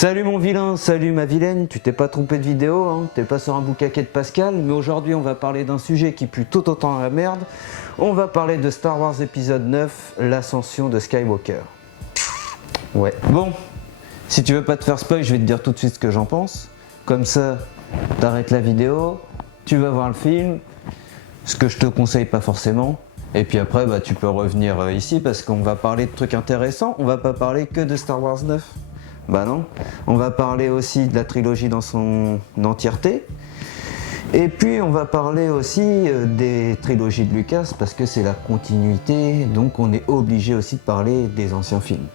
Salut mon vilain, salut ma vilaine, tu t'es pas trompé de vidéo, hein, t'es pas sur un boucaquet de Pascal, mais aujourd'hui on va parler d'un sujet qui pue tout autant à la merde. On va parler de Star Wars épisode 9, l'ascension de Skywalker. Ouais, bon, si tu veux pas te faire spoil, je vais te dire tout de suite ce que j'en pense. Comme ça, t'arrêtes la vidéo, tu vas voir le film, ce que je te conseille pas forcément. Et puis après, bah, tu peux revenir ici parce qu'on va parler de trucs intéressants, on va pas parler que de Star Wars 9. Bah non, on va parler aussi de la trilogie dans son entièreté. Et puis on va parler aussi des trilogies de Lucas parce que c'est la continuité, donc on est obligé aussi de parler des anciens films.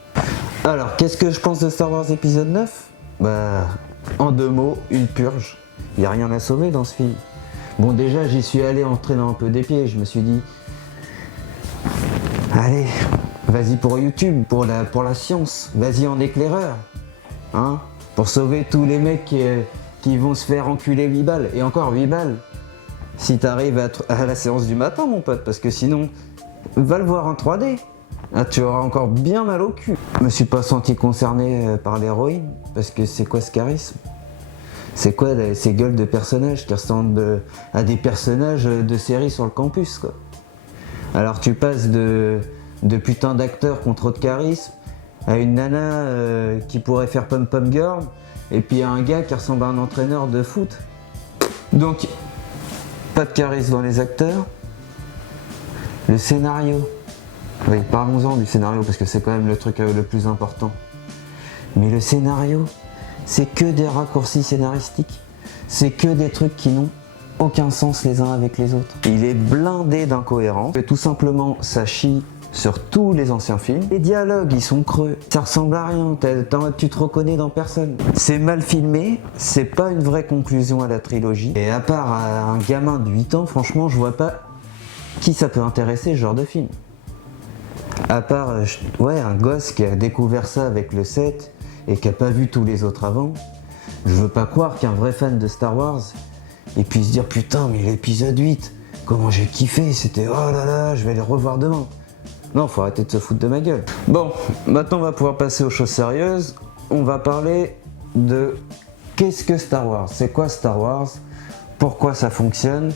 Alors, qu'est-ce que je pense de Star Wars épisode 9 ? Bah, en deux mots, une purge. Il n'y a rien à sauver dans ce film. Bon, déjà, j'y suis allé en traînant un peu des pieds, je me suis dit... Allez, vas-y pour YouTube, pour la science, vas-y en éclaireur. Hein, pour sauver tous les mecs qui vont se faire enculer 8 balles. Et encore 8 balles. Si t'arrives à la séance du matin, mon pote, parce que sinon, va le voir en 3D. Ah, tu auras encore bien mal au cul. Je me suis pas senti concerné par l'héroïne, parce que c'est quoi ce charisme ? C'est quoi ces gueules de personnages qui ressemblent à des personnages de séries sur le campus, quoi. Alors tu passes de putain d'acteurs contre trop de charisme, à une nana qui pourrait faire pom-pom girl, et puis à un gars qui ressemble à un entraîneur de foot. Donc, pas de charisme dans les acteurs. Le scénario. Oui, parlons-en du scénario, parce que c'est quand même le truc le plus important. Mais le scénario, c'est que des raccourcis scénaristiques. C'est que des trucs qui n'ont aucun sens les uns avec les autres. Il est blindé d'incohérences. Tout simplement, ça chie sur tous les anciens films. Les dialogues, ils sont creux. Ça ressemble à rien. Tu te reconnais dans personne. C'est mal filmé. C'est pas une vraie conclusion à la trilogie. Et à part un gamin de 8 ans, franchement, je vois pas qui ça peut intéresser ce genre de film. À part, ouais, un gosse qui a découvert ça avec le 7 et qui a pas vu tous les autres avant. Je veux pas croire qu'un vrai fan de Star Wars il puisse dire putain, mais l'épisode 8, comment j'ai kiffé, c'était oh là là, je vais les revoir demain. Non, faut arrêter de se foutre de ma gueule. Bon, maintenant on va pouvoir passer aux choses sérieuses. On va parler de qu'est-ce que Star Wars ? C'est quoi Star Wars ? Pourquoi ça fonctionne ?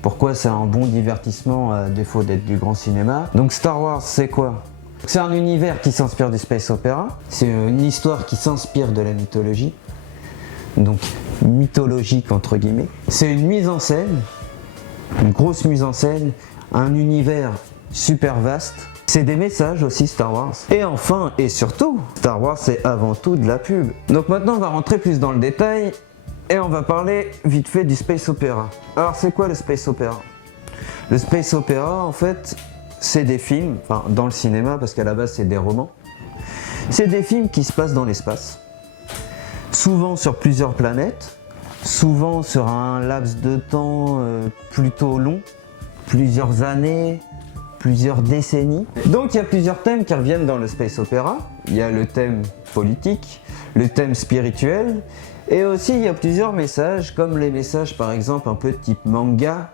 Pourquoi c'est un bon divertissement à défaut d'être du grand cinéma ? Donc Star Wars, c'est quoi ? C'est un univers qui s'inspire du space opéra. C'est une histoire qui s'inspire de la mythologie. Donc mythologique entre guillemets. C'est une mise en scène, une grosse mise en scène, un univers super vaste. C'est des messages aussi Star Wars. Et enfin et surtout, Star Wars c'est avant tout de la pub. Donc maintenant on va rentrer plus dans le détail et on va parler vite fait du space opéra. Alors c'est quoi le space opéra ? Le space opéra en fait c'est des films, enfin dans le cinéma parce qu'à la base c'est des romans. C'est des films qui se passent dans l'espace. Souvent sur plusieurs planètes, souvent sur un laps de temps plutôt long, plusieurs années, plusieurs décennies. Donc il y a plusieurs thèmes qui reviennent dans le space opéra. Il y a le thème politique, le thème spirituel, et aussi il y a plusieurs messages, comme les messages par exemple un peu type manga,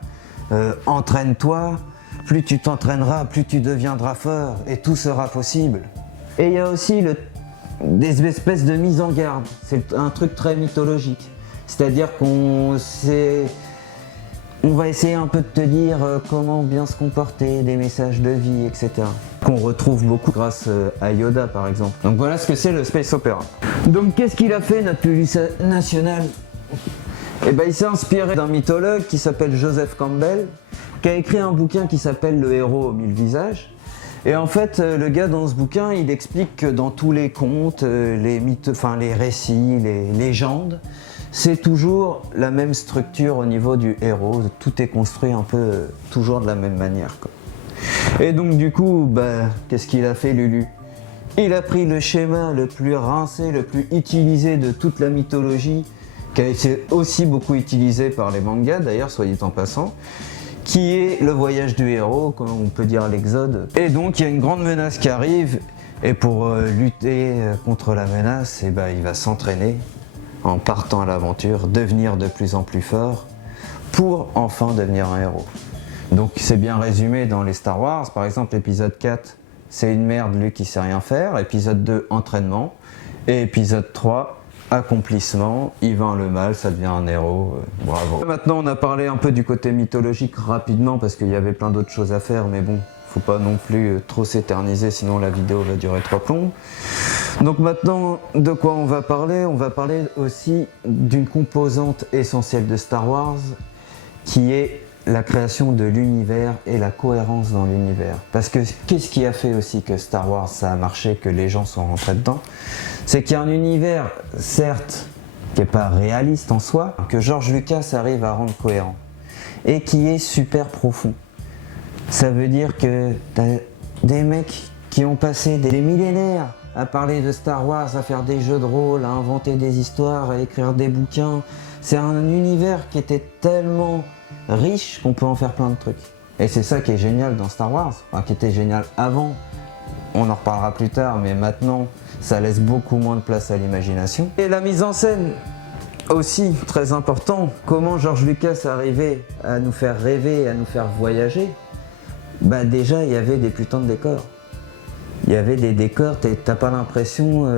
entraîne-toi, plus tu t'entraîneras, plus tu deviendras fort, et tout sera possible. Et il y a aussi des espèces de mise en garde, c'est un truc très mythologique. C'est-à-dire qu'on va essayer un peu de te dire comment bien se comporter, des messages de vie, etc. Qu'on retrouve beaucoup grâce à Yoda par exemple. Donc voilà ce que c'est le space opera. Donc qu'est-ce qu'il a fait notre public national ? Eh ben il s'est inspiré d'un mythologue qui s'appelle Joseph Campbell, qui a écrit un bouquin qui s'appelle Le héros aux 1000 visages. Et en fait, le gars dans ce bouquin, il explique que dans tous les contes, les mythes, enfin les récits, les légendes, c'est toujours la même structure au niveau du héros. Tout est construit un peu toujours de la même manière, quoi. Et donc du coup, bah, qu'est-ce qu'il a fait, Lulu ? Il a pris le schéma le plus rincé, le plus utilisé de toute la mythologie, qui a été aussi beaucoup utilisé par les mangas, d'ailleurs, soit dit en passant, qui est le voyage du héros, comme on peut dire l'exode. Et donc il y a une grande menace qui arrive, et pour lutter contre la menace, eh ben, il va s'entraîner en partant à l'aventure, devenir de plus en plus fort, pour enfin devenir un héros. Donc c'est bien résumé dans les Star Wars, par exemple l'épisode 4, c'est une merde, lui qui sait rien faire, épisode 2, entraînement, et épisode 3, accomplissement, il vainc le mal, ça devient un héros, bravo. Maintenant on a parlé un peu du côté mythologique rapidement parce qu'il y avait plein d'autres choses à faire, mais bon, faut pas non plus trop s'éterniser sinon la vidéo va durer 3 plombs. Donc maintenant, de quoi on va parler? On va parler aussi d'une composante essentielle de Star Wars qui est la création de l'univers et la cohérence dans l'univers. Parce que qu'est-ce qui a fait aussi que Star Wars ça a marché, que les gens sont rentrés dedans? C'est qu'il y a un univers, certes, qui n'est pas réaliste en soi, que George Lucas arrive à rendre cohérent et qui est super profond. Ça veut dire que t'as des mecs qui ont passé des millénaires à parler de Star Wars, à faire des jeux de rôle, à inventer des histoires, à écrire des bouquins. C'est un univers qui était tellement riche qu'on peut en faire plein de trucs. Et c'est ça qui est génial dans Star Wars, enfin, qui était génial avant, on en reparlera plus tard, mais maintenant ça laisse beaucoup moins de place à l'imagination. Et la mise en scène aussi, très important, comment George Lucas arrivait à nous faire rêver, à nous faire voyager. Bah déjà il y avait des putains de décors. Il y avait des décors, t'as pas l'impression,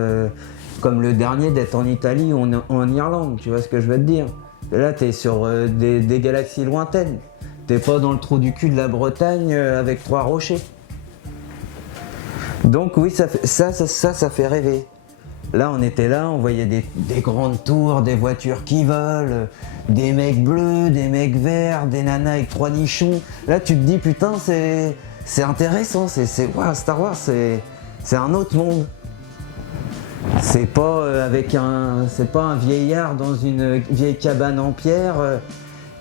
comme le dernier, d'être en Italie ou en Irlande, tu vois ce que je veux te dire. Là, t'es sur des galaxies lointaines. T'es pas dans le trou du cul de la Bretagne avec 3 rochers. Donc oui, ça fait rêver. Là, on était là, on voyait des grandes tours, des voitures qui volent, des mecs bleus, des mecs verts, des nanas avec 3 nichons. Là, tu te dis, putain, c'est intéressant, wow, Star Wars, c'est un autre monde. C'est pas c'est pas un vieillard dans une vieille cabane en pierre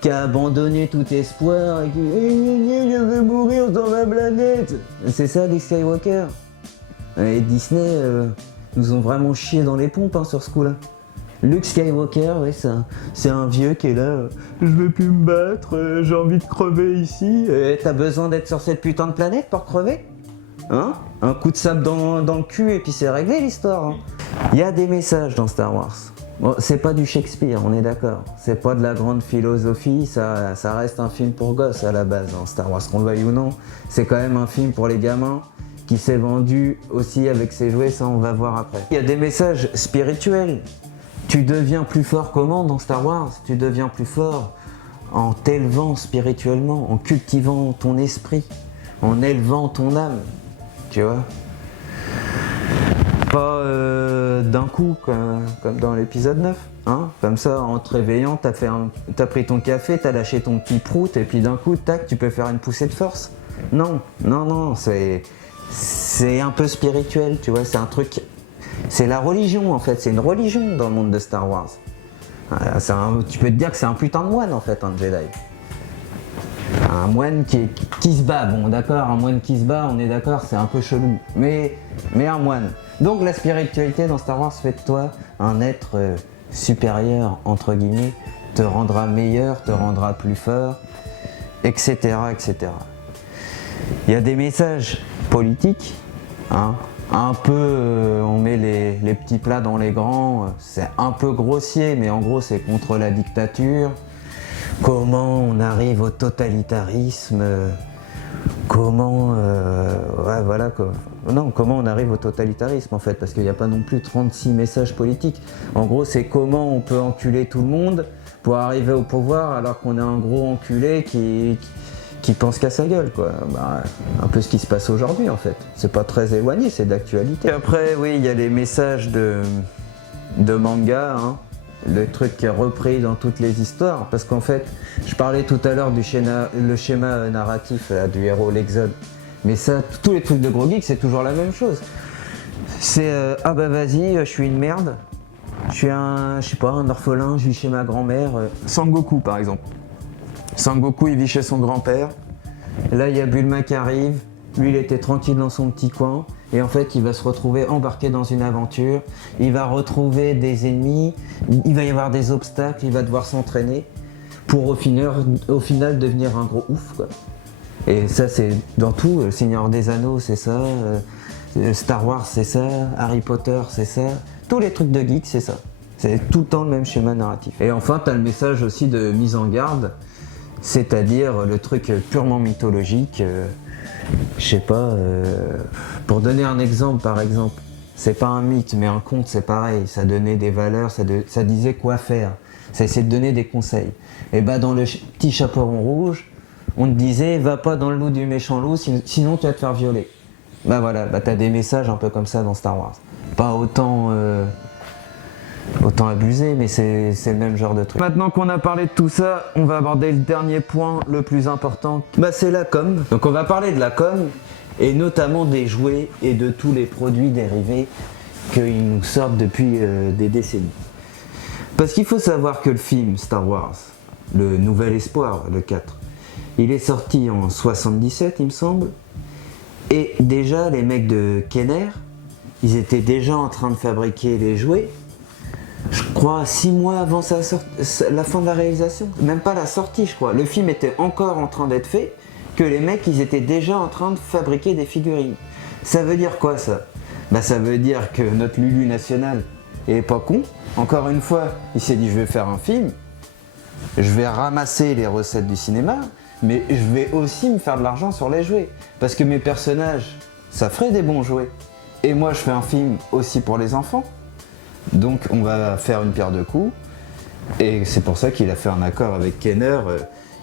qui a abandonné tout espoir et qui je veux mourir dans ma planète. C'est ça les Skywalker. Et Disney nous ont vraiment chié dans les pompes sur ce coup-là. Luke Skywalker, ouais, c'est un vieux qui est là. Je veux plus me battre, j'ai envie de crever ici. Et t'as besoin d'être sur cette putain de planète pour crever? Hein? Un coup de sable dans le cul et puis c'est réglé l'histoire. Hein. Il y a des messages dans Star Wars. Bon, c'est pas du Shakespeare, on est d'accord. C'est pas de la grande philosophie, ça reste un film pour gosses à la base, hein, Star Wars, qu'on le veuille ou non. C'est quand même un film pour les gamins qui s'est vendu aussi avec ses jouets, ça on va voir après. Il y a des messages spirituels. Tu deviens plus fort comment dans Star Wars? Tu deviens plus fort en t'élevant spirituellement, en cultivant ton esprit, en élevant ton âme. Tu vois, pas d'un coup comme dans l'épisode 9, hein, comme ça en te réveillant t'as pris ton café, t'as lâché ton petit prout et puis d'un coup tac tu peux faire une poussée de force. Non, c'est un peu spirituel, tu vois, c'est un truc, c'est la religion en fait, c'est une religion dans le monde de Star Wars. Tu peux te dire que c'est un putain de moine en fait, un Jedi. Un moine qui se bat, bon d'accord, un moine qui se bat, on est d'accord, c'est un peu chelou, mais un moine. Donc la spiritualité dans Star Wars fait de toi un être supérieur, entre guillemets, te rendra meilleur, te rendra plus fort, etc. etc. Il y a des messages politiques, hein, un peu, on met les petits plats dans les grands, c'est un peu grossier, mais en gros c'est contre la dictature. Comment on arrive au totalitarisme, comment on arrive au totalitarisme en fait, parce qu'il n'y a pas non plus 36 messages politiques. En gros, c'est comment on peut enculer tout le monde pour arriver au pouvoir alors qu'on est un gros enculé qui pense qu'à sa gueule, quoi. Bah, un peu ce qui se passe aujourd'hui en fait. C'est pas très éloigné, c'est d'actualité. Et après, oui, il y a les messages de manga, hein. Le truc qui est repris dans toutes les histoires, parce qu'en fait, je parlais tout à l'heure du schéma narratif du héros, l'Exode, mais ça, tous les trucs de Gros Geek, c'est toujours la même chose. C'est ah bah vas-y, je suis une merde, je suis un orphelin, je vis chez ma grand-mère. Sangoku par exemple. Sangoku il vit chez son grand-père, là il y a Bulma qui arrive, lui il était tranquille dans son petit coin. Et en fait, il va se retrouver embarqué dans une aventure, il va retrouver des ennemis, il va y avoir des obstacles, il va devoir s'entraîner pour au final devenir un gros ouf, quoi. Et ça, c'est dans tout, le Seigneur des Anneaux, c'est ça, Star Wars, c'est ça, Harry Potter, c'est ça, tous les trucs de geek, c'est ça. C'est tout le temps le même schéma narratif. Et enfin, tu as le message aussi de mise en garde, c'est-à-dire le truc purement mythologique. Je sais pas, pour donner un exemple par exemple, C'est pas un mythe, mais un conte, c'est pareil. Ça donnait des valeurs, ça disait quoi faire. Ça essayait de donner des conseils. Et bah dans le petit chaperon rouge, on te disait va pas dans le loup du méchant loup, sinon tu vas te faire violer. Bah voilà, bah t'as des messages un peu comme ça dans Star Wars. Pas autant abusé, mais c'est le même genre de truc. Maintenant qu'on a parlé de tout ça, on va aborder le dernier point le plus important. Bah c'est la com. Donc on va parler de la com, et notamment des jouets et de tous les produits dérivés qu'ils nous sortent depuis des décennies. Parce qu'il faut savoir que le film Star Wars, le Nouvel Espoir, le 4, il est sorti en 77 il me semble, et déjà les mecs de Kenner, ils étaient déjà en train de fabriquer les jouets, je crois 6 mois avant la fin de la réalisation, même pas la sortie je crois, le film était encore en train d'être fait, que les mecs ils étaient déjà en train de fabriquer des figurines. Ça veut dire quoi ça? Bah ça veut dire que notre Lulu national est pas con, encore une fois il s'est dit je vais faire un film, je vais ramasser les recettes du cinéma, mais je vais aussi me faire de l'argent sur les jouets, parce que mes personnages ça ferait des bons jouets, et moi je fais un film aussi pour les enfants, donc on va faire une pierre deux coups, et c'est pour ça qu'il a fait un accord avec Kenner.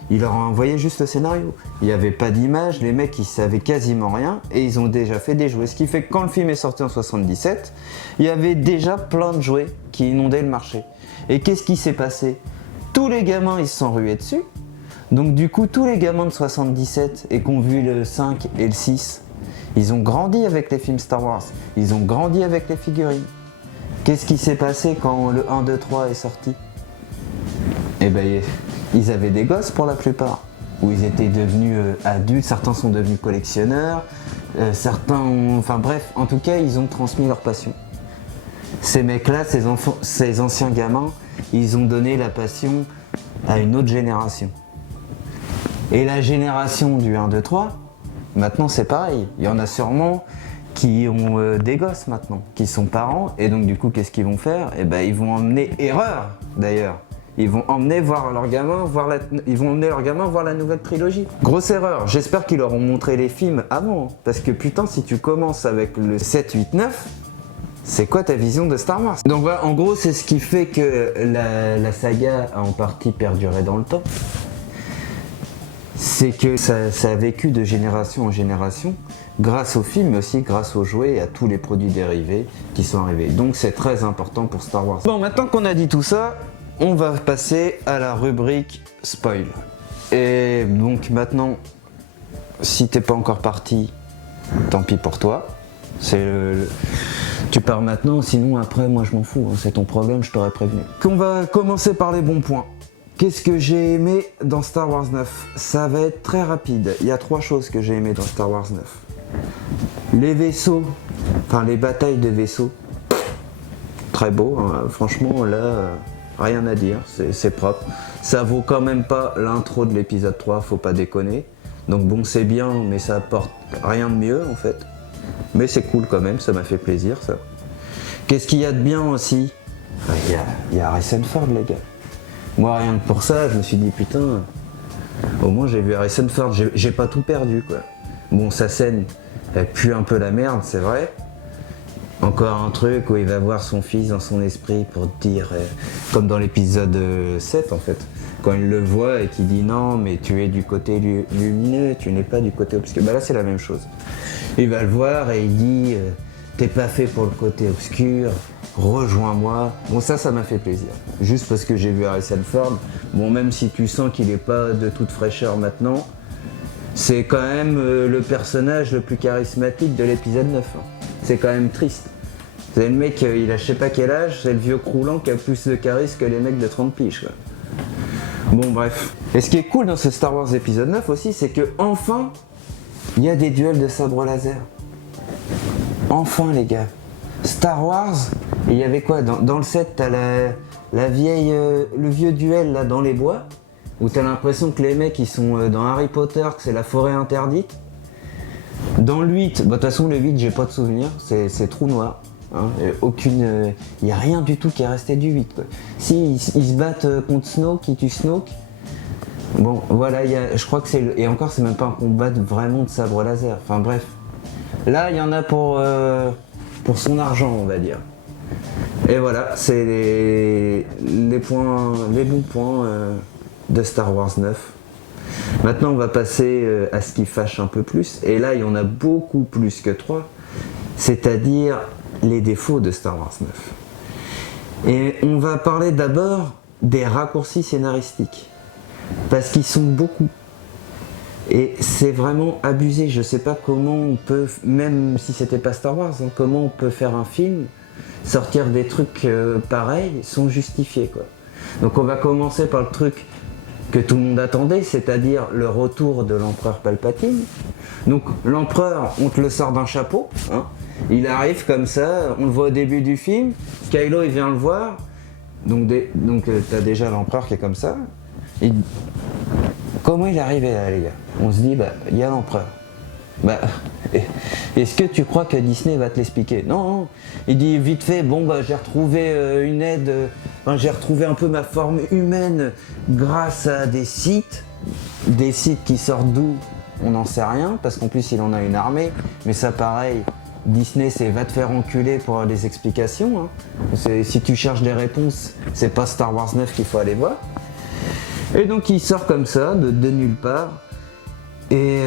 Il leur a envoyé juste le scénario. Il n'y avait pas d'image, les mecs ils savaient quasiment rien et ils ont déjà fait des jouets. Ce qui fait que quand le film est sorti en 77, il y avait déjà plein de jouets qui inondaient le marché. Et qu'est-ce qui s'est passé? Tous les gamins ils se sont rués dessus. Donc du coup tous les gamins de 77 et qui ont vu le 5 et le 6, ils ont grandi avec les films Star Wars. Ils ont grandi avec les figurines. Qu'est-ce qui s'est passé quand le 1, 2, 3 est sorti? Eh ben ils avaient des gosses pour la plupart, où ils étaient devenus adultes, certains sont devenus collectionneurs, certains ont... Enfin bref, en tout cas, ils ont transmis leur passion. Ces mecs-là, ces anciens gamins, ils ont donné la passion à une autre génération. Et la génération du 1, 2, 3, maintenant c'est pareil. Il y en a sûrement qui ont des gosses maintenant, qui sont parents, et donc du coup, qu'est-ce qu'ils vont faire? Eh ben, ils vont emmener, erreur d'ailleurs, ils vont emmener voir leur gamin, ils vont emmener leur gamin voir la nouvelle trilogie. Grosse erreur, j'espère qu'ils leur ont montré les films avant, parce que putain, si tu commences avec le 7, 8, 9, c'est quoi ta vision de Star Wars? Donc voilà, en gros, c'est ce qui fait que la saga a en partie perduré dans le temps. C'est que ça a vécu de génération en génération, grâce aux films, mais aussi grâce aux jouets et à tous les produits dérivés qui sont arrivés. Donc c'est très important pour Star Wars. Bon, maintenant qu'on a dit tout ça, on va passer à la rubrique spoil. Et donc maintenant, si t'es pas encore parti, tant pis pour toi. Tu pars maintenant, sinon après moi je m'en fous, hein, c'est ton problème, je t'aurais prévenu. On va commencer par les bons points. Qu'est-ce que j'ai aimé dans Star Wars 9? Ça va être très rapide. Il y a 3 choses que j'ai aimé dans Star Wars 9. Les vaisseaux, enfin les batailles de vaisseaux, très beau, hein. Franchement là, rien à dire, c'est propre. Ça vaut quand même pas l'intro de l'épisode 3, faut pas déconner. Donc bon, c'est bien, mais ça apporte rien de mieux en fait. Mais c'est cool quand même, ça m'a fait plaisir ça. Qu'est-ce qu'il y a de bien aussi? Il y a Harrison Ford les gars. Moi rien que pour ça, je me suis dit putain, au moins j'ai vu Harrison Ford, j'ai pas tout perdu quoi. Bon, sa scène, elle pue un peu la merde, c'est vrai. Encore un truc où il va voir son fils dans son esprit pour dire, comme dans l'épisode 7 en fait, quand il le voit et qu'il dit non mais tu es du côté lumineux, tu n'es pas du côté obscur. Bah là c'est la même chose. Il va le voir et il dit t'es pas fait pour le côté obscur, rejoins-moi. Bon ça m'a fait plaisir, juste parce que j'ai vu Harrison Ford. Bon, même si tu sens qu'il est pas de toute fraîcheur maintenant, c'est quand même le personnage le plus charismatique de l'épisode 9. Hein. C'est quand même triste. C'est le mec, il a je sais pas quel âge, c'est le vieux croulant qui a plus de charisme que les mecs de 30 piges quoi. Bon bref. Et ce qui est cool dans ce Star Wars épisode 9 aussi, c'est que enfin, il y a des duels de sabre laser. Enfin les gars. Star Wars, il y avait quoi dans le 7, t'as la vieille, le vieux duel là dans les bois, où t'as l'impression que les mecs ils sont dans Harry Potter, que c'est la forêt interdite. Dans le 8, bah de toute façon le 8 j'ai pas de souvenir, c'est trou noir. Hein, il n'y a rien du tout qui est resté du 8 quoi. Si ils se battent contre Snoke, qui tue Snoke. Bon voilà, je crois que c'est et encore c'est même pas un combat vraiment de sabre laser. Enfin bref. Là il y en a pour pour son argent, on va dire. Et voilà, c'est les bons points de Star Wars 9. Maintenant, on va passer à ce qui fâche un peu plus. Et là, il y en a beaucoup plus que 3. C'est-à-dire les défauts de Star Wars 9. Et on va parler d'abord des raccourcis scénaristiques. Parce qu'ils sont beaucoup. Et c'est vraiment abusé. Je sais pas comment on peut, même si c'était pas Star Wars, hein, comment on peut faire un film, sortir des trucs pareils sans justifier, quoi. Donc on va commencer par le truc que tout le monde attendait, c'est-à-dire le retour de l'empereur Palpatine. Donc l'empereur, on te le sort d'un chapeau, hein. Il arrive comme ça, on le voit au début du film, Kylo il vient le voir, donc t'as déjà l'empereur qui est comme ça. Comment il est arrivé là, les gars? On se dit, bah, il y a l'empereur. Bah, est-ce que tu crois que Disney va te l'expliquer? Non, non. Il dit vite fait, bon, bah, j'ai retrouvé une aide, j'ai retrouvé un peu ma forme humaine grâce à des sites qui sortent d'où? On n'en sait rien, parce qu'en plus, il en a une armée. Mais ça, pareil, Disney, c'est va te faire enculer pour avoir des explications. Hein. Si tu cherches des réponses, c'est pas Star Wars 9 qu'il faut aller voir. Et donc il sort comme ça, de nulle part, et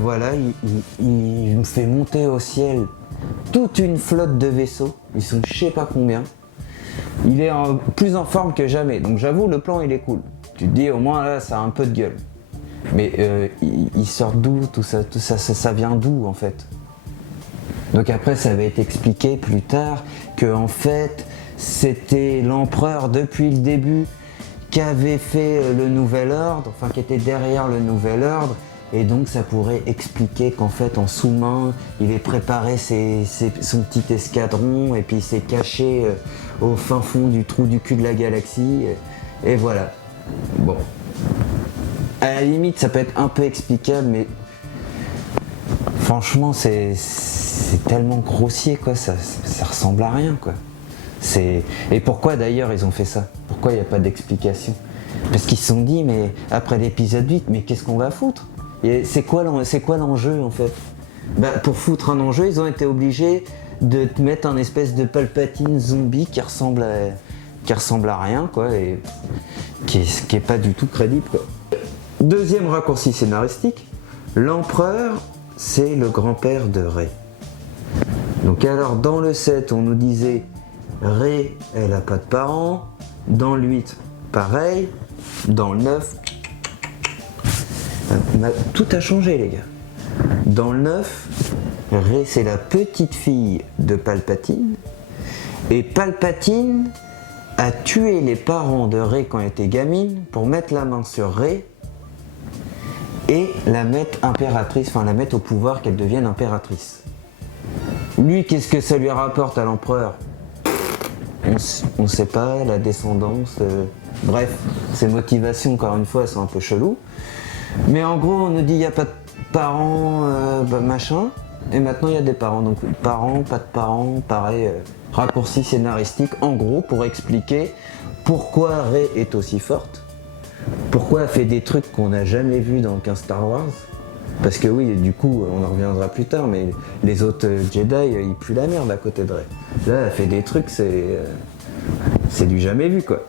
voilà, il me fait monter au ciel toute une flotte de vaisseaux, ils sont je sais pas combien, il est plus en forme que jamais, donc j'avoue le plan il est cool, tu te dis au moins là ça a un peu de gueule, mais il sort d'où tout ça vient d'où en fait? Donc après ça avait été expliqué plus tard que en fait c'était l'empereur depuis le début qui avait fait le nouvel ordre, enfin qui était derrière le nouvel ordre, et donc ça pourrait expliquer qu'en fait en sous-main, il ait préparé son petit escadron, et puis il s'est caché au fin fond du trou du cul de la galaxie, et voilà. Bon. À la limite, ça peut être un peu explicable, mais franchement, c'est tellement grossier, quoi, ça ressemble à rien, quoi. Et pourquoi d'ailleurs ils ont fait ça? Pourquoi il n'y a pas d'explication? Parce qu'ils se sont dit, mais après l'épisode 8, mais qu'est-ce qu'on va foutre? C'est quoi l'enjeu en fait? Bah, pour foutre un enjeu, ils ont été obligés de te mettre un espèce de Palpatine zombie qui ressemble à rien, quoi, et qui est pas du tout crédible, quoi. Deuxième raccourci scénaristique, l'empereur, c'est le grand-père de Rey. Donc alors dans le 7, on nous disait Rey, elle a pas de parents. Dans le 8, pareil. Dans le 9, tout a changé, les gars. Dans le 9, Rey, c'est la petite fille de Palpatine. Et Palpatine a tué les parents de Rey quand elle était gamine pour mettre la main sur Rey et la mettre impératrice, enfin la mettre au pouvoir, qu'elle devienne impératrice. Lui, qu'est-ce que ça lui rapporte à l'empereur? On sait pas, la descendance, bref, ses motivations, encore une fois, sont un peu cheloues. Mais en gros, on nous dit il n'y a pas de parents, machin, et maintenant il y a des parents. Donc parents, pas de parents, pareil, raccourci scénaristique, en gros, pour expliquer pourquoi Rey est aussi forte, pourquoi elle fait des trucs qu'on n'a jamais vus dans aucun Star Wars. Parce que oui, du coup, on en reviendra plus tard, mais les autres Jedi, ils puent la merde à côté de Rey. Là, elle fait des trucs, c'est du jamais vu, quoi.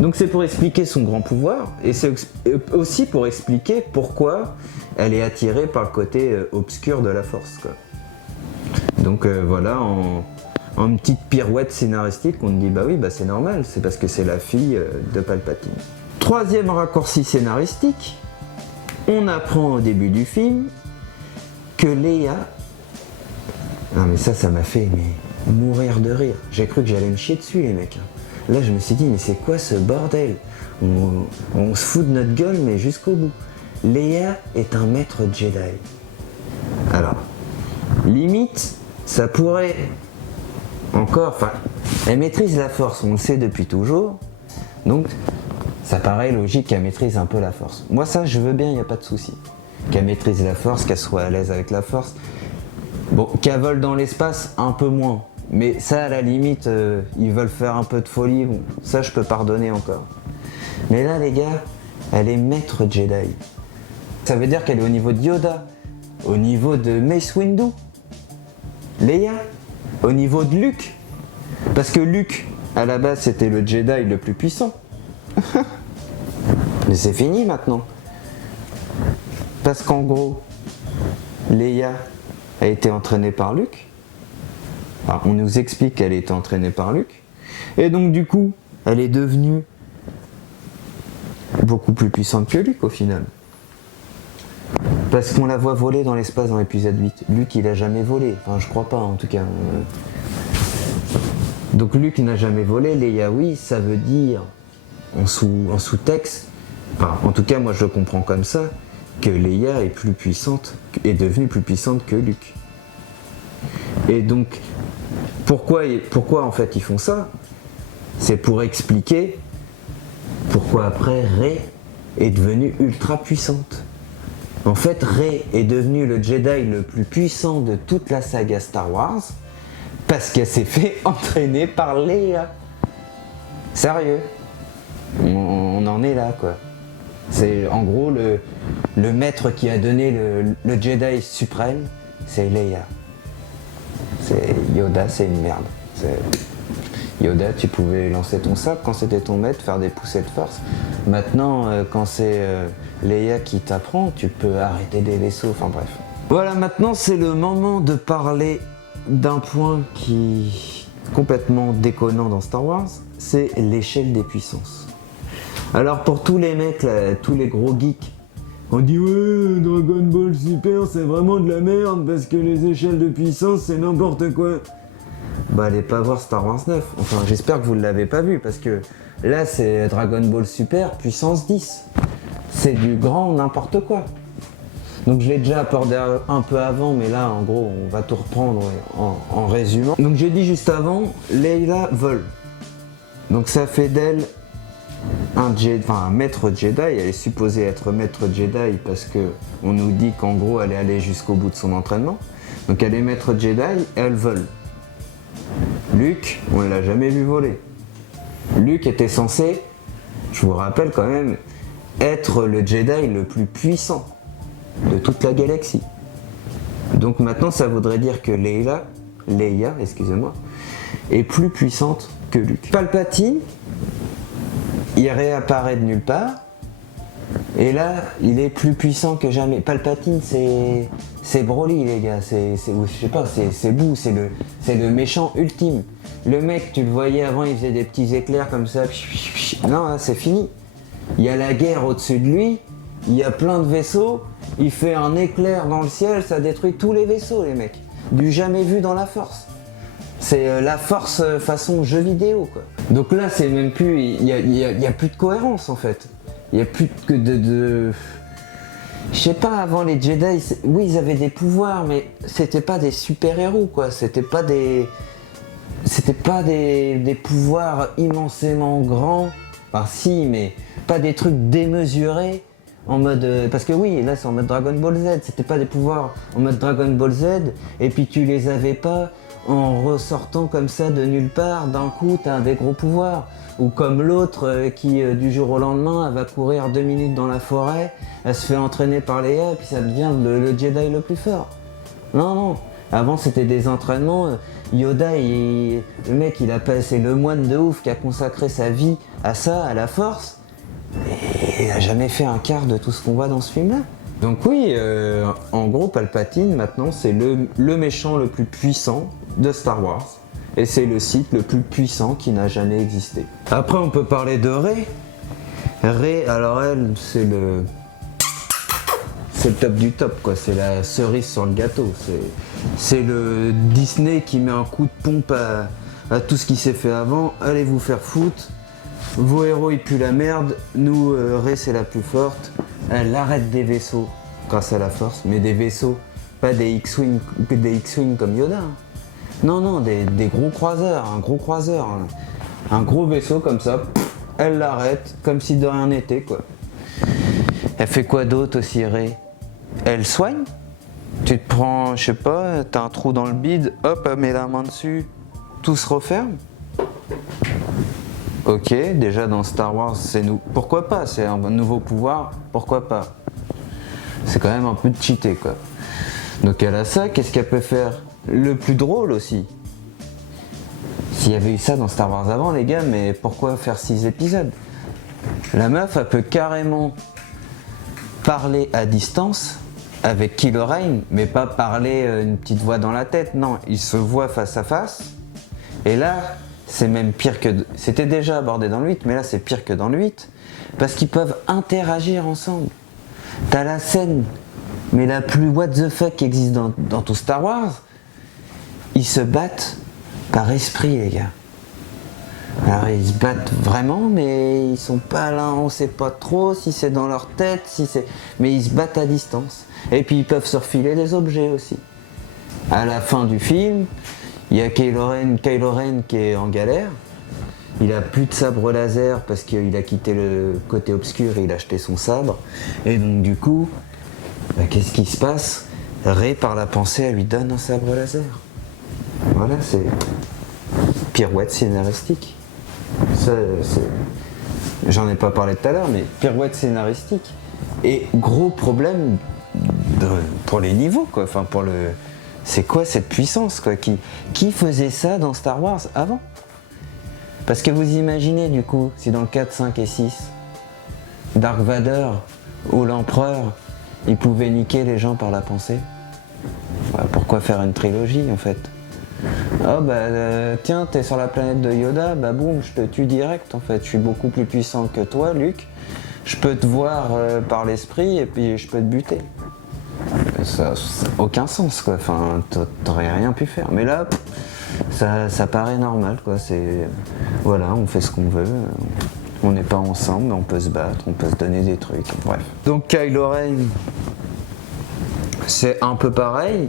Donc c'est pour expliquer son grand pouvoir, et c'est aussi pour expliquer pourquoi elle est attirée par le côté obscur de la Force, quoi. Donc voilà, en petite pirouette scénaristique, on dit bah oui, bah c'est normal, c'est parce que c'est la fille de Palpatine. Troisième raccourci scénaristique, on apprend au début du film que Leia... Non mais ça m'a fait mourir de rire. J'ai cru que j'allais me chier dessus, les mecs. Là je me suis dit mais c'est quoi ce bordel? On se fout de notre gueule mais jusqu'au bout. Leia est un maître Jedi. Alors, limite, ça pourrait encore... Enfin, elle maîtrise la Force, on le sait depuis toujours. Donc... ça paraît logique qu'elle maîtrise un peu la Force. Moi ça je veux bien, il n'y a pas de souci. Qu'elle maîtrise la Force, qu'elle soit à l'aise avec la Force. Bon, qu'elle vole dans l'espace, un peu moins. Mais ça à la limite, ils veulent faire un peu de folie, bon, ça je peux pardonner encore. Mais là les gars, elle est maître Jedi. Ça veut dire qu'elle est au niveau de Yoda, au niveau de Mace Windu. Leia, au niveau de Luke. Parce que Luke, à la base, c'était le Jedi le plus puissant. Mais c'est fini maintenant. Parce qu'en gros, Leia a été entraînée par Luke. Alors, on nous explique qu'elle a été entraînée par Luke. Et donc du coup, elle est devenue beaucoup plus puissante que Luke au final. Parce qu'on la voit voler dans l'espace dans l'épisode 8. Luke, il a jamais volé. Enfin, je crois pas en tout cas. Donc Luke n'a jamais volé. Leia, oui, ça veut dire en sous-texte, enfin, en tout cas moi je le comprends comme ça, que Leia est plus puissante, est devenue plus puissante que Luke. Et donc pourquoi en fait ils font ça? C'est pour expliquer pourquoi après Rey est devenue ultra puissante. En fait, Rey est devenue le Jedi le plus puissant de toute la saga Star Wars parce qu'elle s'est fait entraîner par Leia. Sérieux. On en est là quoi. C'est en gros le maître qui a donné le Jedi suprême, c'est Leia. C'est Yoda, c'est une merde. Yoda, tu pouvais lancer ton sabre quand c'était ton maître, faire des poussées de force. Maintenant, quand c'est Leia qui t'apprend, tu peux arrêter des vaisseaux, enfin bref. Voilà, maintenant c'est le moment de parler d'un point qui est complètement déconnant dans Star Wars, c'est l'échelle des puissances. Alors pour tous les mecs, là, tous les gros geeks, on dit ouais, Dragon Ball Super c'est vraiment de la merde parce que les échelles de puissance c'est n'importe quoi. Bah allez pas voir Star Wars 9, enfin j'espère que vous ne l'avez pas vu parce que là c'est Dragon Ball Super puissance 10. C'est du grand n'importe quoi. Donc je l'ai déjà abordé un peu avant, mais là en gros on va tout reprendre en résumant. Donc j'ai dit juste avant, Leia vole. Donc ça fait d'elle un maître Jedi, elle est supposée être maître Jedi parce que on nous dit qu'en gros elle est allée jusqu'au bout de son entraînement. Donc elle est maître Jedi et elle vole. Luke, on ne l'a jamais vu voler. Luke était censé, je vous rappelle quand même, être le Jedi le plus puissant de toute la galaxie. Donc maintenant ça voudrait dire que Leia, excusez-moi, est plus puissante que Luke. Palpatine, il réapparaît de nulle part, et là il est plus puissant que jamais. Palpatine c'est Broly les gars, je sais pas, c'est Boo, c'est le méchant ultime. Le mec, tu le voyais avant, il faisait des petits éclairs comme ça, non là c'est fini. Il y a la guerre au-dessus de lui, il y a plein de vaisseaux, il fait un éclair dans le ciel, ça détruit tous les vaisseaux les mecs. Du jamais vu dans la force. C'est la force façon jeu vidéo quoi. Donc là c'est même plus, il y a plus de cohérence en fait. Il y a plus que de... Je sais pas, avant les Jedi, oui ils avaient des pouvoirs mais c'était pas des super héros quoi. C'était pas des pouvoirs immensément grands. Enfin si, mais pas des trucs démesurés en mode... parce que oui, là c'est en mode Dragon Ball Z, c'était pas des pouvoirs en mode Dragon Ball Z, et puis tu les avais pas en ressortant comme ça de nulle part, d'un coup t'as des gros pouvoirs. Ou comme l'autre qui du jour au lendemain elle va courir 2 minutes dans la forêt, elle se fait entraîner par Leia et puis ça devient le Jedi le plus fort. Non, avant c'était des entraînements, Yoda, le mec il a passé le moine de ouf qui a consacré sa vie à ça, à la force, et il a jamais fait un quart de tout ce qu'on voit dans ce film là. Donc oui, en gros Palpatine maintenant c'est le méchant le plus puissant de Star Wars. Et c'est le Sith le plus puissant qui n'a jamais existé. Après on peut parler de Rey. Rey, alors elle c'est le top du top quoi, c'est la cerise sur le gâteau. C'est le Disney qui met un coup de pompe à tout ce qui s'est fait avant. Allez vous faire foutre, vos héros ils puent la merde, nous Rey c'est la plus forte. Elle arrête des vaisseaux grâce à la force, mais des vaisseaux, pas des X-Wing comme Yoda. Non, des gros croiseurs, un gros vaisseau comme ça, elle l'arrête comme si de rien n'était quoi. Elle fait quoi d'autre aussi Rey? Elle soigne. Tu te prends, je sais pas, t'as un trou dans le bide, hop, elle met la main dessus, tout se referme. Ok, déjà dans Star Wars, c'est nous. Pourquoi pas? C'est un nouveau pouvoir, pourquoi pas? C'est quand même un peu cheaté quoi. Donc elle a ça, qu'est-ce qu'elle peut faire? Le plus drôle aussi, S'il y avait eu ça dans Star Wars avant, les gars, mais pourquoi faire 6 épisodes? La meuf, elle peut carrément parler à distance avec Kylo Ren, mais pas parler une petite voix dans la tête, non, ils se voient face à face. Et là, c'est même pire que... C'était déjà abordé dans le 8, mais là c'est pire que dans le 8, parce qu'ils peuvent interagir ensemble. T'as la scène, mais la plus what the fuck qui existe dans tout Star Wars, ils se battent par esprit, les gars. Alors ils se battent vraiment, mais ils sont pas là, on sait pas trop si c'est dans leur tête, si c'est... Mais ils se battent à distance. Et puis ils peuvent se refiler des objets aussi. À la fin du film, il y a Kylo Ren qui est en galère. Il a plus de sabre laser parce qu'il a quitté le côté obscur et il a acheté son sabre. Et donc du coup, qu'est-ce qui se passe? Rey, par la pensée, elle lui donne un sabre laser. Voilà, c'est pirouette scénaristique. Ça, j'en ai pas parlé tout à l'heure, mais pirouette scénaristique. Et gros problème pour les niveaux, quoi. Enfin, pour le... C'est quoi cette puissance, quoi? Qui faisait ça dans Star Wars avant? Parce que vous imaginez, du coup, si dans le 4, 5 et 6, Dark Vador ou l'Empereur, ils pouvaient niquer les gens par la pensée. Pourquoi faire une trilogie, en fait? Oh tiens, t'es sur la planète de Yoda, boum, je te tue direct en fait, je suis beaucoup plus puissant que toi, Luke, je peux te voir par l'esprit et puis je peux te buter. Ça n'a aucun sens quoi, enfin, t'aurais rien pu faire, mais là, ça paraît normal quoi, c'est... Voilà, on fait ce qu'on veut, on n'est pas ensemble, mais on peut se battre, on peut se donner des trucs, bref. Donc Kylo Ren, c'est un peu pareil.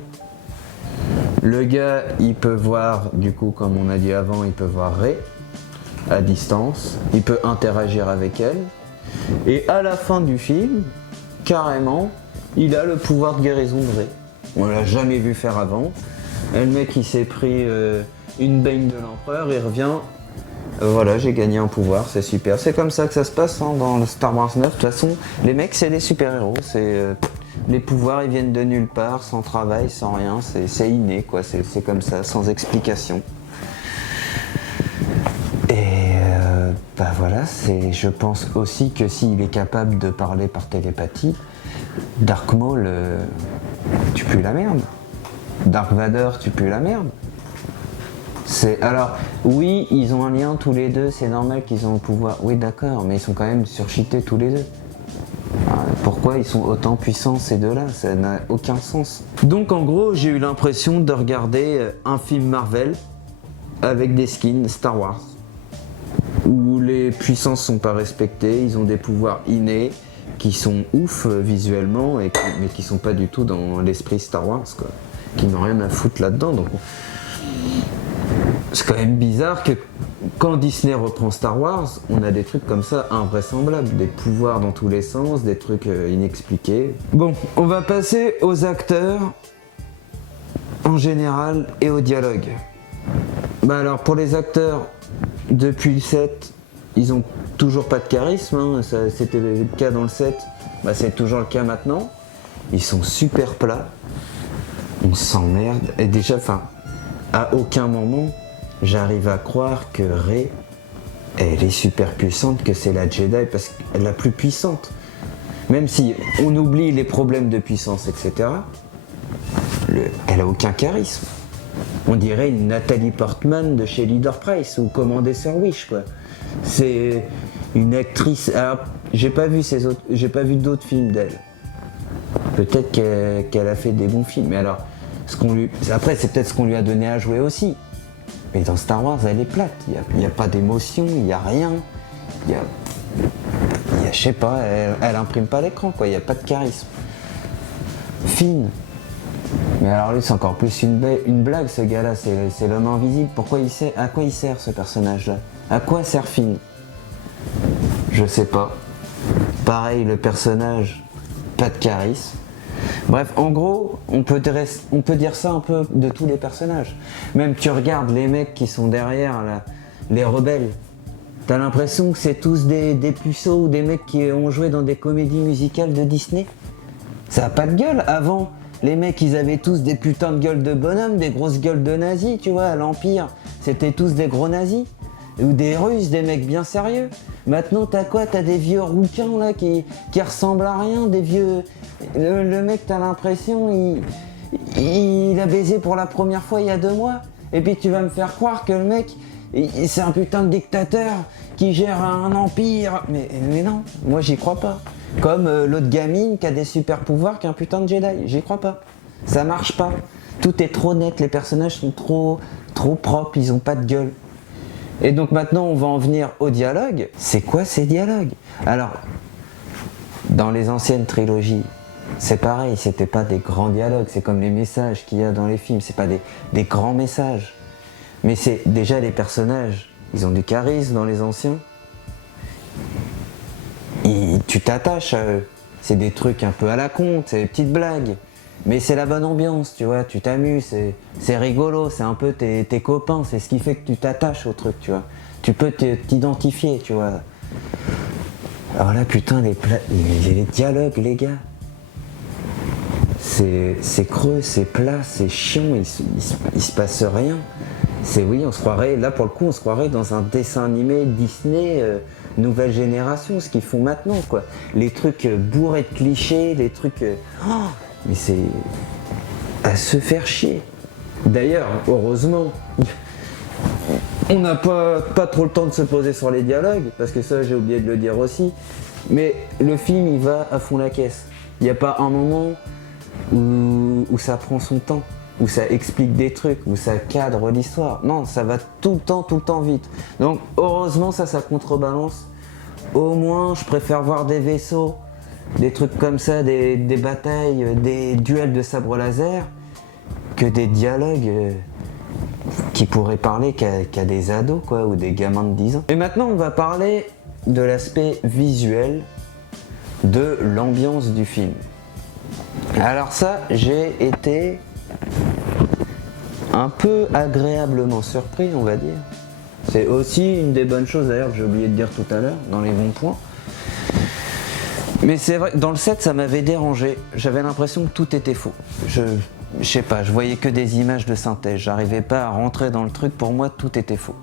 Le gars, il peut voir, du coup, comme on a dit avant, il peut voir Rey à distance, il peut interagir avec elle, et à la fin du film, carrément, il a le pouvoir de guérison de Rey. On l'a jamais vu faire avant. Et le mec, il s'est pris une baigne de l'empereur, il revient, voilà, j'ai gagné un pouvoir, c'est super. C'est comme ça que ça se passe hein, dans le Star Wars 9. De toute façon, les mecs, c'est des super-héros, c'est... les pouvoirs ils viennent de nulle part, sans travail, sans rien, c'est inné quoi, c'est comme ça, sans explication. Et voilà, je pense aussi que s'il est capable de parler par télépathie, Dark Maul, tu pues la merde. Dark Vador, tu pues la merde. Alors, oui, ils ont un lien tous les deux, c'est normal qu'ils ont le pouvoir, oui d'accord, mais ils sont quand même surcheatés tous les deux. Pourquoi ils sont autant puissants ces deux-là? Ça n'a aucun sens. Donc en gros, j'ai eu l'impression de regarder un film Marvel avec des skins Star Wars. Où les puissances sont pas respectées, ils ont des pouvoirs innés qui sont ouf visuellement, mais qui sont pas du tout dans l'esprit Star Wars, quoi. Qui n'ont rien à foutre là-dedans. Donc c'est quand même bizarre que quand Disney reprend Star Wars, on a des trucs comme ça invraisemblables, des pouvoirs dans tous les sens, des trucs inexpliqués. Bon, on va passer aux acteurs en général et au dialogue. Alors pour les acteurs, depuis le 7, ils ont toujours pas de charisme, hein. C'était le cas dans le 7, c'est toujours le cas maintenant. Ils sont super plats, on s'emmerde, et déjà, à aucun moment, j'arrive à croire que Rey, elle est super puissante, que c'est la Jedi, parce qu'elle est la plus puissante. Même si on oublie les problèmes de puissance, etc., elle a aucun charisme. On dirait une Nathalie Portman de chez Leader Price ou Commander Sir Wish, quoi. C'est une actrice... Alors, j'ai pas vu d'autres films d'elle. Peut-être qu'elle a fait des bons films, mais alors, après, c'est peut-être ce qu'on lui a donné à jouer aussi. Mais dans Star Wars, elle est plate. Il n'y a pas d'émotion, il n'y a rien. Je sais pas, elle imprime pas l'écran, quoi. Il n'y a pas de charisme. Finn. Mais alors lui, c'est encore plus une blague, ce gars-là. C'est l'homme invisible. À quoi il sert, ce personnage-là? À quoi sert Finn? Je sais pas. Pareil, le personnage, pas de charisme. Bref, en gros, on peut dire ça un peu de tous les personnages. Même tu regardes les mecs qui sont derrière, là, les rebelles. T'as l'impression que c'est tous des puceaux ou des mecs qui ont joué dans des comédies musicales de Disney. Ça a pas de gueule. Avant, les mecs, ils avaient tous des putains de gueules de bonhomme, des grosses gueules de nazis, tu vois, à l'Empire. C'était tous des gros nazis. Ou des Russes, des mecs bien sérieux. Maintenant, t'as quoi? T'as des vieux rouquins là qui ressemblent à rien, des vieux... Le mec, t'as l'impression, il a baisé pour la première fois il y a 2 mois. Et puis tu vas me faire croire que le mec, c'est un putain de dictateur qui gère un empire. Mais non, moi j'y crois pas. Comme l'autre gamine qui a des super pouvoirs qu'un putain de Jedi. J'y crois pas. Ça marche pas. Tout est trop net, les personnages sont trop propres, ils ont pas de gueule. Et donc maintenant on va en venir au dialogue. C'est quoi ces dialogues? Alors, dans les anciennes trilogies, c'est pareil, c'était pas des grands dialogues, c'est comme les messages qu'il y a dans les films, c'est pas des grands messages. Mais c'est déjà les personnages, ils ont du charisme dans les anciens. Tu t'attaches à eux. C'est des trucs un peu à la con, c'est des petites blagues. Mais c'est la bonne ambiance, tu vois, tu t'amuses, c'est rigolo, c'est un peu tes copains, c'est ce qui fait que tu t'attaches au truc, tu vois. Tu peux t'identifier, tu vois. Alors là, putain, les dialogues, les gars, c'est creux, c'est plat, c'est chiant, il se passe rien. Oui, on se croirait, là pour le coup, on se croirait dans un dessin animé Disney, nouvelle génération, ce qu'ils font maintenant, quoi. Les trucs bourrés de clichés, les trucs... mais c'est à se faire chier. D'ailleurs, heureusement, on n'a pas trop le temps de se poser sur les dialogues, parce que ça j'ai oublié de le dire aussi, mais le film il va à fond la caisse. Il n'y a pas un moment où ça prend son temps, où ça explique des trucs, où ça cadre l'histoire. Non, ça va tout le temps vite. Donc heureusement ça contrebalance. Au moins je préfère voir des vaisseaux, des trucs comme ça, des batailles, des duels de sabre laser, que des dialogues qui pourraient parler qu'à des ados, quoi, ou des gamins de 10 ans. Et maintenant, on va parler de l'aspect visuel, de l'ambiance du film. Alors ça, j'ai été un peu agréablement surpris, on va dire. C'est aussi une des bonnes choses, d'ailleurs, que j'ai oublié de dire tout à l'heure, dans les bons points. Mais c'est vrai, dans le set, ça m'avait dérangé. J'avais l'impression que tout était faux. Je sais pas, je voyais que des images de synthèse. J'arrivais pas à rentrer dans le truc. Pour moi, tout était faux.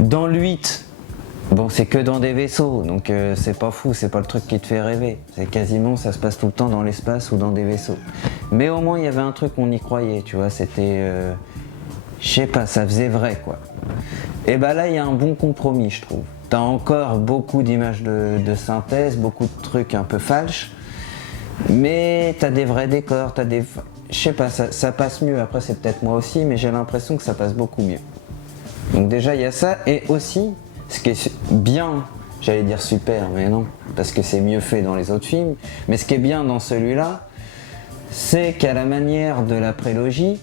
Dans le 8, bon, c'est que dans des vaisseaux, donc c'est pas fou, c'est pas le truc qui te fait rêver. C'est quasiment, ça se passe tout le temps dans l'espace ou dans des vaisseaux. Mais au moins, il y avait un truc, on y croyait, tu vois. C'était, je sais pas, ça faisait vrai, quoi. Et bah là, il y a un bon compromis, je trouve. T'as encore beaucoup d'images de synthèse, beaucoup de trucs un peu falches, mais t'as des vrais décors, t'as des... Je sais pas, ça passe mieux, après c'est peut-être moi aussi, mais j'ai l'impression que ça passe beaucoup mieux. Donc déjà il y a ça, et aussi, ce qui est bien, j'allais dire super, mais non, parce que c'est mieux fait dans les autres films, mais ce qui est bien dans celui-là, c'est qu'à la manière de la prélogie,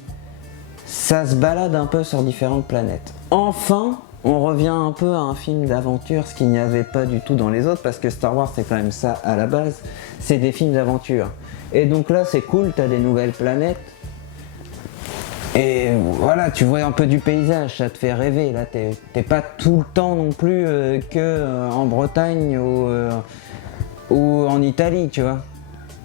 ça se balade un peu sur différentes planètes. Enfin, on revient un peu à un film d'aventure, ce qu'il n'y avait pas du tout dans les autres, parce que Star Wars c'est quand même ça à la base, c'est des films d'aventure. Et donc là c'est cool, t'as des nouvelles planètes, et voilà, tu vois un peu du paysage, ça te fait rêver, là t'es pas tout le temps non plus en Bretagne ou en Italie, tu vois.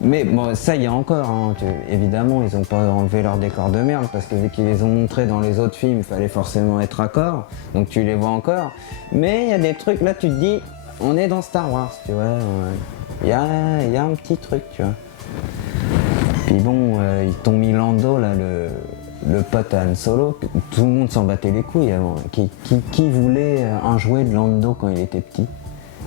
Mais bon, ça il y a encore, hein. Évidemment ils ont pas enlevé leur décor de merde parce que vu qu'ils les ont montrés dans les autres films, il fallait forcément être raccord, donc tu les vois encore. Mais il y a des trucs, là tu te dis, on est dans Star Wars, tu vois, il y a un petit truc, tu vois. Puis bon, ils t'ont mis Lando, là, le pote à Han Solo, tout le monde s'en battait les couilles avant. Qui voulait un jouet de Lando quand il était petit?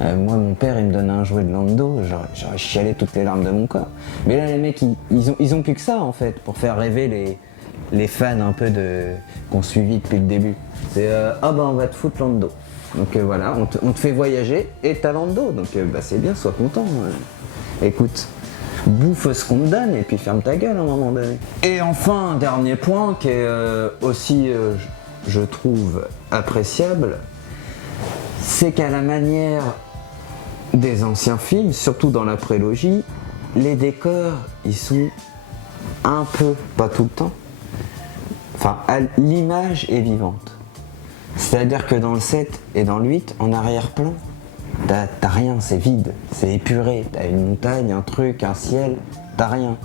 Moi, mon père, il me donnait un jouet de Lando, j'aurais chialé toutes les larmes de mon corps. Mais là, les mecs, ils ont plus que ça, en fait, pour faire rêver les fans un peu qu'on suivit depuis le début. C'est ah bah on va te foutre Lando. Donc voilà, on te fait voyager et t'as Lando. Donc bah c'est bien, sois content. Écoute, bouffe ce qu'on te donne et puis ferme ta gueule à un moment donné. Et enfin, un dernier point qui est aussi, je trouve, appréciable, c'est qu'à la manière des anciens films, surtout dans la prélogie, les décors, ils sont un peu, pas tout le temps, enfin, l'image est vivante. C'est-à-dire que dans le 7 et dans le 8, en arrière-plan, t'as rien, c'est vide, c'est épuré. T'as une montagne, un truc, un ciel, t'as rien.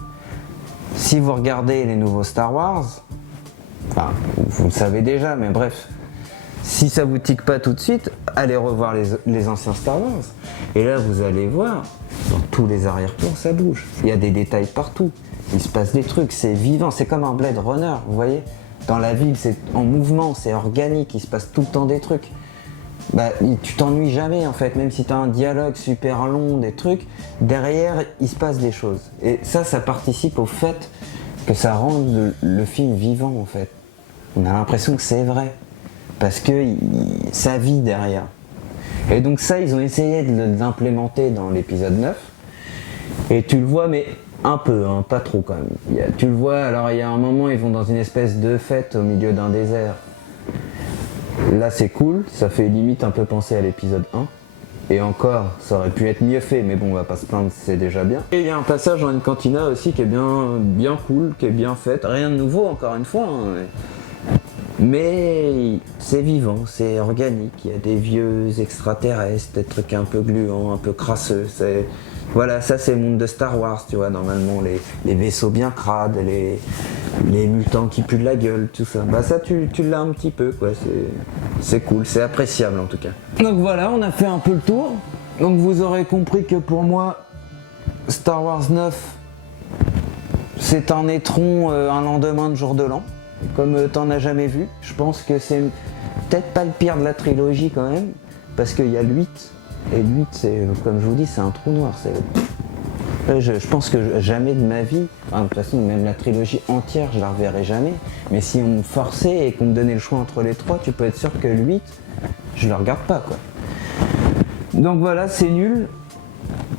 Si vous regardez les nouveaux Star Wars, Enfin, vous le savez déjà, mais bref. Si ça vous tique pas tout de suite, allez revoir les anciens Star Wars. Et là, vous allez voir, dans tous les arrière-plans, ça bouge. Il y a des détails partout. Il se passe des trucs, c'est vivant, c'est comme un Blade Runner, vous voyez. Dans la ville, c'est en mouvement, c'est organique, il se passe tout le temps des trucs. Bah, tu t'ennuies jamais en fait, même si tu as un dialogue super long, des trucs, derrière, il se passe des choses. Et ça participe au fait que ça rend le film vivant en fait. On a l'impression que c'est vrai. Parce que ça vit derrière. Et donc ça, ils ont essayé de l'implémenter dans l'épisode 9. Et tu le vois, mais un peu, hein, pas trop quand même. Tu le vois, alors il y a un moment, ils vont dans une espèce de fête au milieu d'un désert. Là, c'est cool, ça fait limite un peu penser à l'épisode 1. Et encore, ça aurait pu être mieux fait, mais bon, on va pas se plaindre, c'est déjà bien. Et il y a un passage dans une cantina aussi qui est bien cool, qui est bien fait. Rien de nouveau, encore une fois. Hein, mais c'est vivant, c'est organique, il y a des vieux extraterrestres, des trucs un peu gluants, un peu crasseux. Voilà, ça c'est le monde de Star Wars, tu vois, normalement les vaisseaux bien crades, les mutants qui puent de la gueule, tout ça. Bah ça tu l'as un petit peu, quoi, c'est cool, c'est appréciable en tout cas. Donc voilà, on a fait un peu le tour. Donc vous aurez compris que pour moi, Star Wars 9, c'est un étron, un lendemain de jour de l'an. Comme t'en as jamais vu. Je pense que c'est peut-être pas le pire de la trilogie quand même, parce qu'il y a le 8, et le 8, c'est, comme je vous dis, c'est un trou noir. Je pense que jamais de ma vie, de toute façon même la trilogie entière je la reverrai jamais, mais si on me forçait et qu'on me donnait le choix entre les trois, tu peux être sûr que le 8, je le regarde pas quoi. Donc voilà, c'est nul.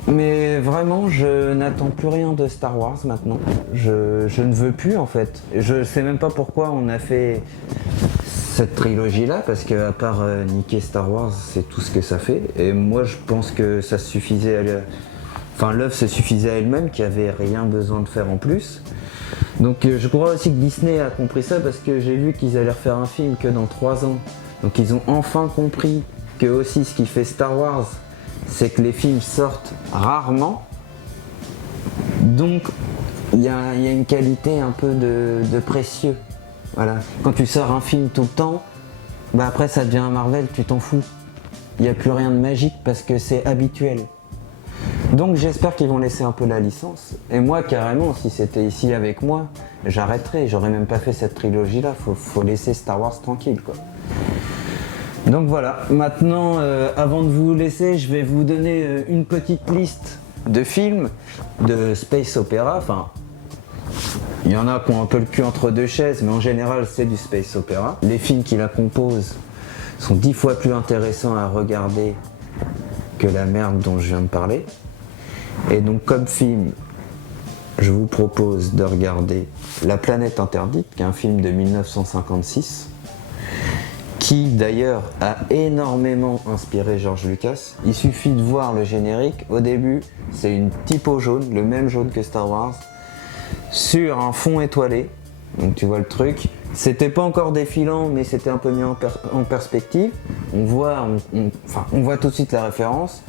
Mais vraiment, je n'attends plus rien de Star Wars maintenant. Je ne veux plus en fait. Je sais même pas pourquoi on a fait cette trilogie-là, parce qu'à part niquer Star Wars, c'est tout ce que ça fait. Et moi, je pense que ça suffisait Enfin, l'œuvre se suffisait à elle-même, qu'il n'y avait rien besoin de faire en plus. Donc je crois aussi que Disney a compris ça, parce que j'ai vu qu'ils allaient refaire un film que dans 3 ans. Donc ils ont enfin compris que aussi ce qui fait Star Wars, c'est que les films sortent rarement, donc il y a une qualité un peu de précieux. Voilà. Quand tu sors un film tout le temps, bah après ça devient un Marvel, tu t'en fous. Il n'y a plus rien de magique parce que c'est habituel. Donc j'espère qu'ils vont laisser un peu la licence. Et moi carrément, si c'était ici avec moi, j'arrêterais, j'aurais même pas fait cette trilogie là, faut laisser Star Wars tranquille quoi. Donc voilà, maintenant avant de vous laisser, je vais vous donner une petite liste de films de space opéra. Enfin, il y en a qui ont un peu le cul entre deux chaises, mais en général c'est du space opéra. Les films qui la composent sont 10 fois plus intéressants à regarder que la merde dont je viens de parler. Et donc comme film, je vous propose de regarder La Planète Interdite, qui est un film de 1956. Qui d'ailleurs a énormément inspiré George Lucas. Il suffit de voir le générique. Au début, c'est une typo jaune, le même jaune que Star Wars, sur un fond étoilé. Donc tu vois le truc. C'était pas encore défilant, mais c'était un peu mis en perspective. On voit tout de suite la référence.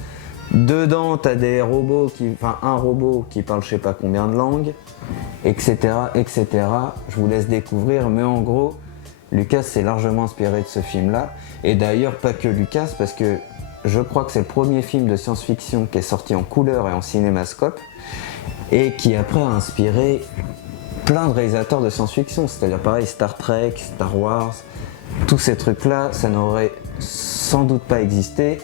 Dedans, t'as des robots un robot qui parle je sais pas combien de langues, etc., etc. Je vous laisse découvrir, mais en gros, Lucas s'est largement inspiré de ce film-là, et d'ailleurs pas que Lucas, parce que je crois que c'est le premier film de science-fiction qui est sorti en couleur et en cinémascope, et qui après a inspiré plein de réalisateurs de science-fiction, c'est-à-dire pareil Star Trek, Star Wars, tous ces trucs-là, ça n'aurait sans doute pas existé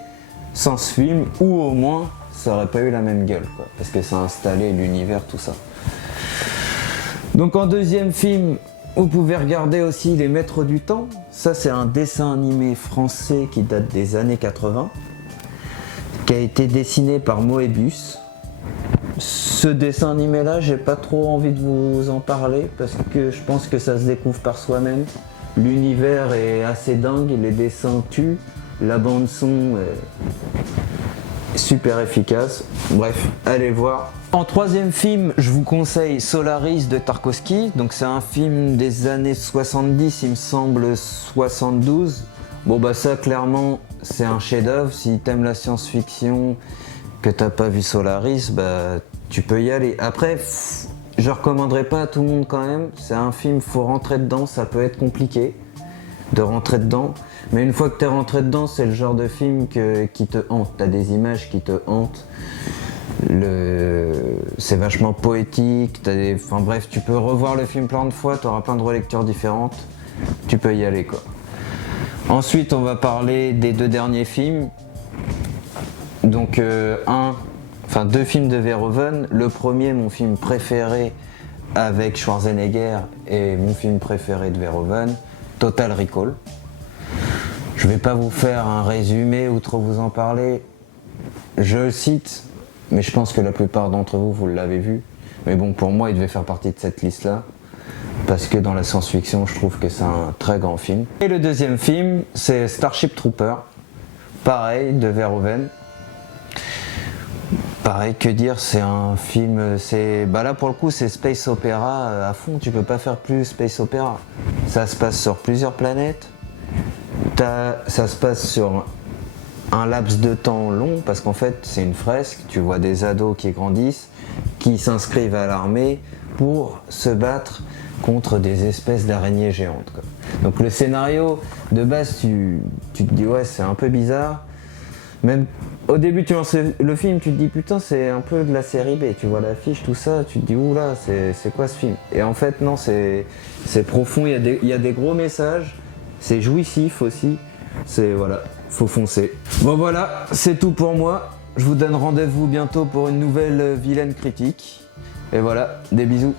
sans ce film, ou au moins ça aurait pas eu la même gueule, quoi, parce que ça a installé l'univers, tout ça. Donc en deuxième film, vous pouvez regarder aussi Les Maîtres du Temps. Ça, c'est un dessin animé français qui date des années 80, qui a été dessiné par Moebius. Ce dessin animé-là, j'ai pas trop envie de vous en parler parce que je pense que ça se découvre par soi-même. L'univers est assez dingue, les dessins tuent, la bande-son est super efficace. Bref, allez voir. En troisième film, je vous conseille Solaris de Tarkovsky. Donc c'est un film des années 70, il me semble 72. Bon bah ça clairement c'est un chef-d'œuvre. Si t'aimes la science-fiction, que t'as pas vu Solaris, bah tu peux y aller. Après, je recommanderais pas à tout le monde quand même. C'est un film, faut rentrer dedans, ça peut être compliqué de rentrer dedans. Mais une fois que t'es rentré dedans, c'est le genre de film qui te hante. T'as des images qui te hantent. C'est vachement poétique. Enfin bref, tu peux revoir le film plein de fois, t'auras plein de relectures différentes. Tu peux y aller quoi. Ensuite, on va parler des 2 derniers films. Donc deux films de Verhoeven. Le premier, mon film préféré avec Schwarzenegger, et mon film préféré de Verhoeven, Total Recall. Je vais pas vous faire un résumé ou trop vous en parler. Je le cite, mais je pense que la plupart d'entre vous, vous l'avez vu. Mais bon, pour moi, il devait faire partie de cette liste-là. Parce que dans la science-fiction, je trouve que c'est un très grand film. Et le deuxième film, c'est Starship Trooper. Pareil, de Verhoeven. Pareil, que dire, c'est un film, là pour le coup c'est space opéra à fond, tu peux pas faire plus space opéra. Ça se passe sur plusieurs planètes, ça se passe sur un laps de temps long, parce qu'en fait c'est une fresque, tu vois des ados qui grandissent, qui s'inscrivent à l'armée pour se battre contre des espèces d'araignées géantes, quoi. Donc le scénario, de base tu te dis ouais c'est un peu bizarre. Même au début tu lances le film, tu te dis putain c'est un peu de la série B, tu vois l'affiche, tout ça, tu te dis oula c'est quoi ce film? Et en fait non, c'est profond, il y a des gros messages, c'est jouissif aussi, voilà, faut foncer. Bon voilà, c'est tout pour moi, je vous donne rendez-vous bientôt pour une nouvelle vilaine critique, et voilà, des bisous.